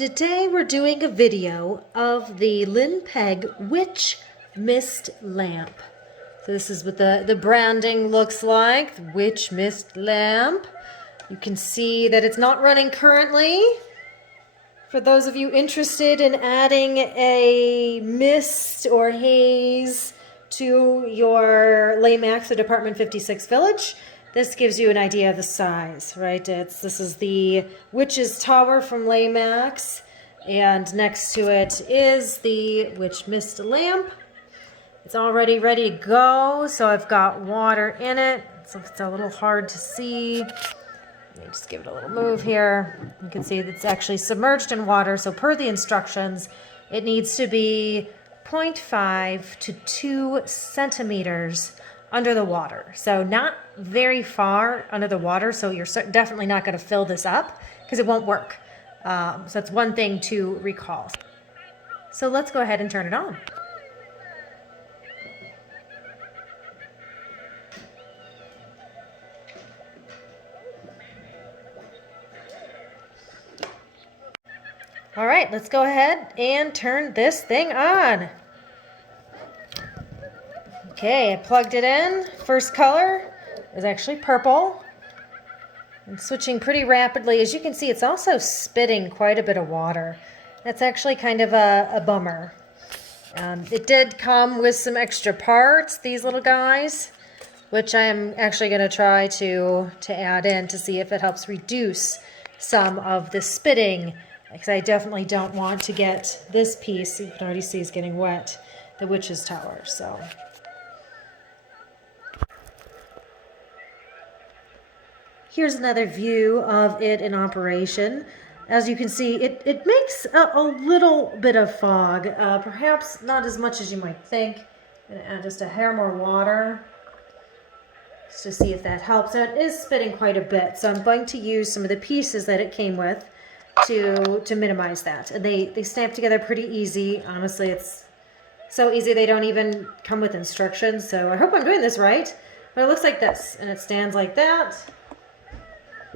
today we're doing a video of the Lynnpeg Witch Mist lamp. So this is what the branding looks like, the Witch Mist lamp. You can see that it's not running currently. For those of you interested in adding a mist or haze to your Lemax or Department 56 village, this gives you an idea of the size, right? This is the Witch's Tower from Lemax, and next to it is the Witch Mist lamp. It's already ready to go, so I've got water in it, so it's a little hard to see. Let me just give it a little move here. You can see it's actually submerged in water, so per the instructions, it needs to be 0.5 to 2 centimeters under the water. So not very far under the water, so you're definitely not going to fill this up because it won't work. So that's one thing to recall. So let's go ahead and turn it on. All right, let's go ahead and turn this thing on. Okay, I plugged it in. First color is actually purple. I'm switching pretty rapidly. As you can see, it's also spitting quite a bit of water. That's actually kind of a bummer. It did come with some extra parts, these little guys, which I'm actually going to try to add in to see if it helps reduce some of the spitting, because I definitely don't want to get this piece, you can already see it's getting wet, the Witch's Tower. So here's another view of it in operation. As you can see, it makes a little bit of fog, perhaps not as much as you might think. I'm going to add just a hair more water just to see if that helps. Now, it is spitting quite a bit, so I'm going to use some of the pieces that it came with to minimize that. And they snap together pretty easy. Honestly, it's so easy they don't even come with instructions, so I hope I'm doing this right. But it looks like this, and it stands like that.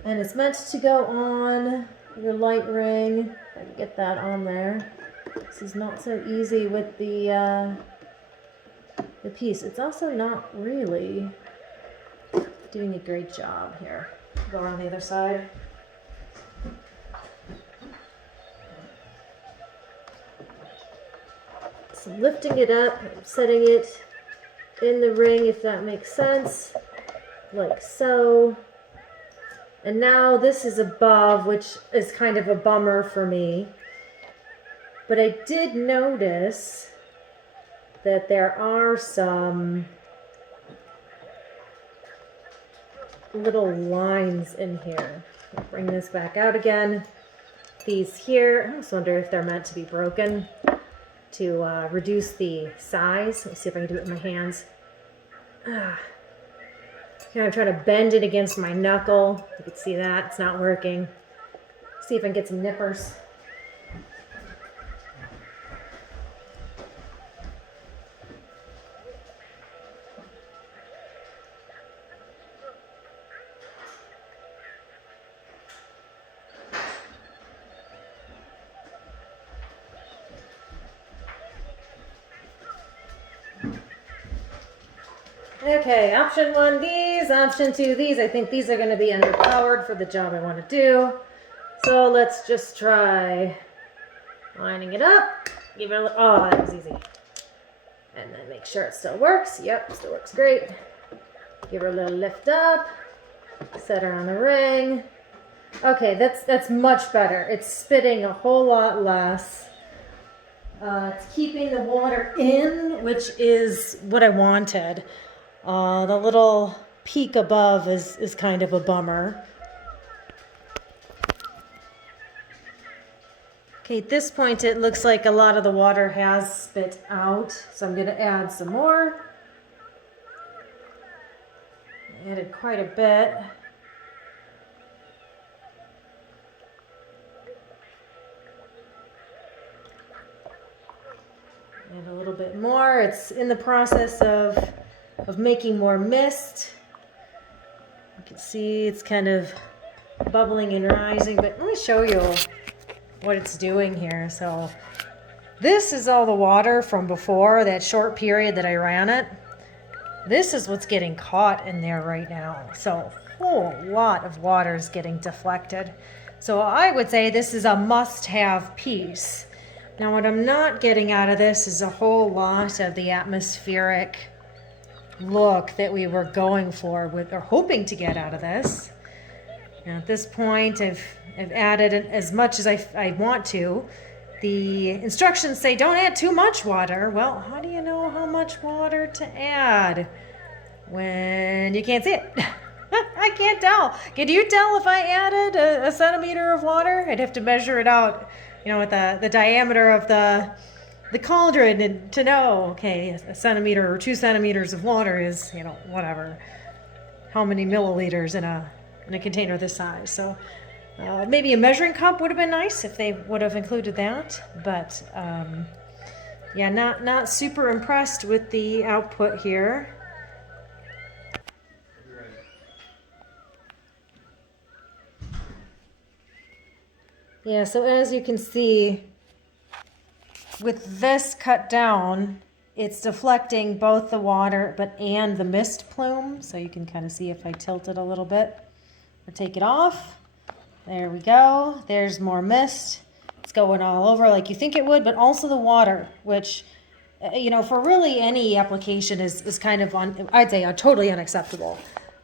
And it's meant to go on your light ring. If I can get that on there. This is not so easy with the piece. It's also not really doing a great job here. Go around the other side. So lifting it up, setting it in the ring, if that makes sense, like so. And now this is above, which is kind of a bummer for me. But I did notice that there are some little lines in here. I'll bring this back out again. These here, I almost wonder if they're meant to be broken to reduce the size. Let me see if I can do it with my hands. Here I'm trying to bend it against my knuckle. You can see that, it's not working. See if I can get some nippers. Okay, option 1, these. Option 2, these. I think these are going to be underpowered for the job I want to do. So let's just try lining it up. Give it a little, oh, that was easy. And then make sure it still works. Yep, still works great. Give her a little lift up. Set her on the ring. Okay, that's much better. It's spitting a whole lot less. It's keeping the water in, which is what I wanted. The little peak above is kind of a bummer. Okay, at this point it looks like a lot of the water has spit out, so I'm going to add some more. I added quite a bit. And a little bit more. It's in the process of making more mist. You can see it's kind of bubbling and rising, but let me show you what it's doing here. So this is all the water from before, that short period that I ran it. This is what's getting caught in there right now. So a whole lot of water is getting deflected. So I would say this is a must-have piece. Now what I'm not getting out of this is a whole lot of the atmospheric look that we were going for with, or hoping to get out of this. Now at this point I've added as much as I want to. The instructions say don't add too much water. Well, how do you know how much water to add when you can't see it? I can't tell. Can you tell if I added a centimeter of water? I'd have to measure it out, you know, with the diameter of the cauldron and to know, okay, a centimeter or 2 centimeters of water is, you know, whatever, how many milliliters in a container this size. So maybe a measuring cup would have been nice if they would have included that, but yeah, not super impressed with the output here. Yeah, so as you can see, with this cut down, it's deflecting both the water and the mist plume. So you can kind of see if I tilt it a little bit or take it off. There we go. There's more mist. It's going all over like you think it would, but also the water, which, you know, for really any application is kind of, I'd say, totally unacceptable.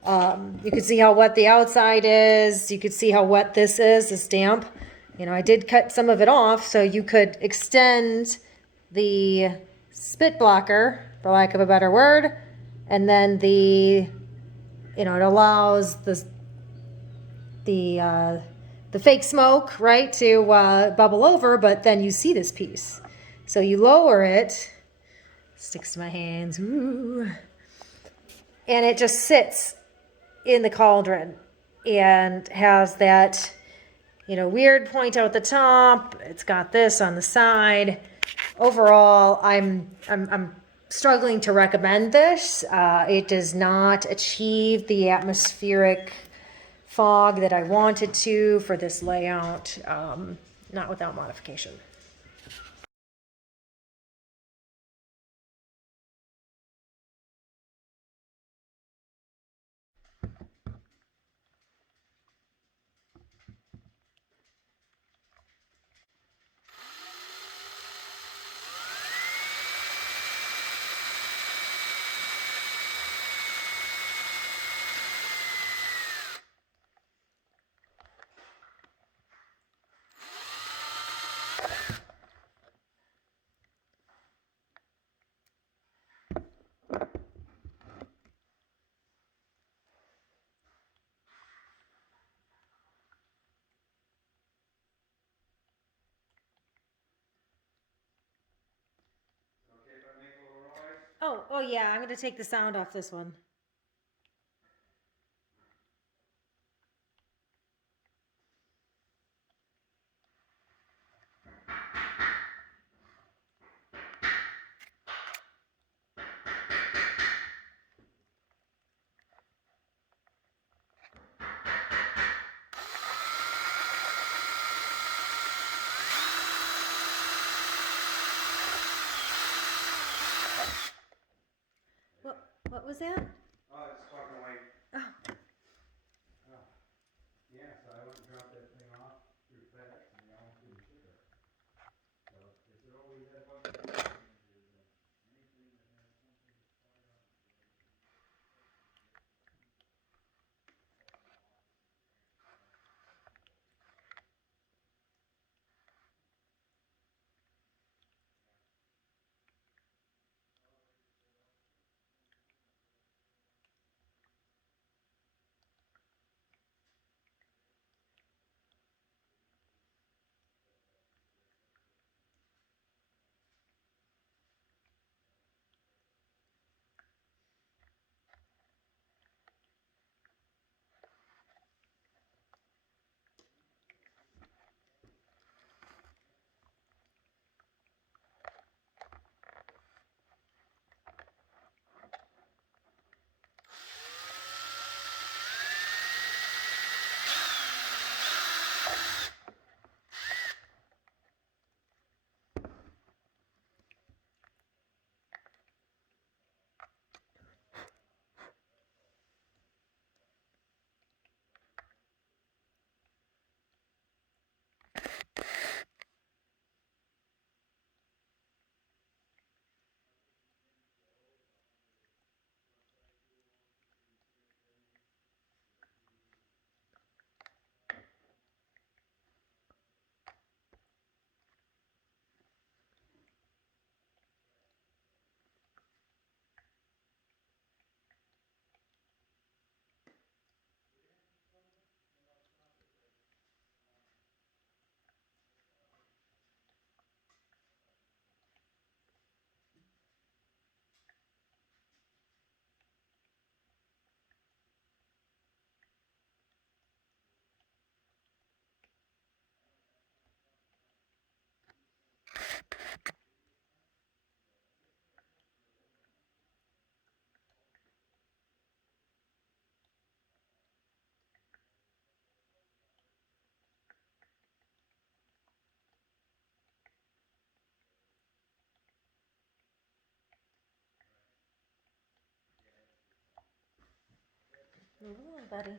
You can see how wet the outside is. You could see how wet this is damp. You know, I did cut some of it off so you could extend the spit blocker, for lack of a better word, and then you know, it allows the fake smoke, right, to bubble over, but then you see this piece. So you lower it, sticks to my hands, ooh, and it just sits in the cauldron and has that, you know, weird point out at the top. It's got this on the side. Overall, I'm struggling to recommend this. It does not achieve the atmospheric fog that I wanted to for this layout, not without modification. Oh yeah, I'm gonna take the sound off this one. What was that? Oh, it's talking away. Oh. Oh. Yeah, so I went and dropped that thing off through FedEx and I went through the shipper. So they said, oh, we had a bunch of anything that has something expired on it. Move along, buddy.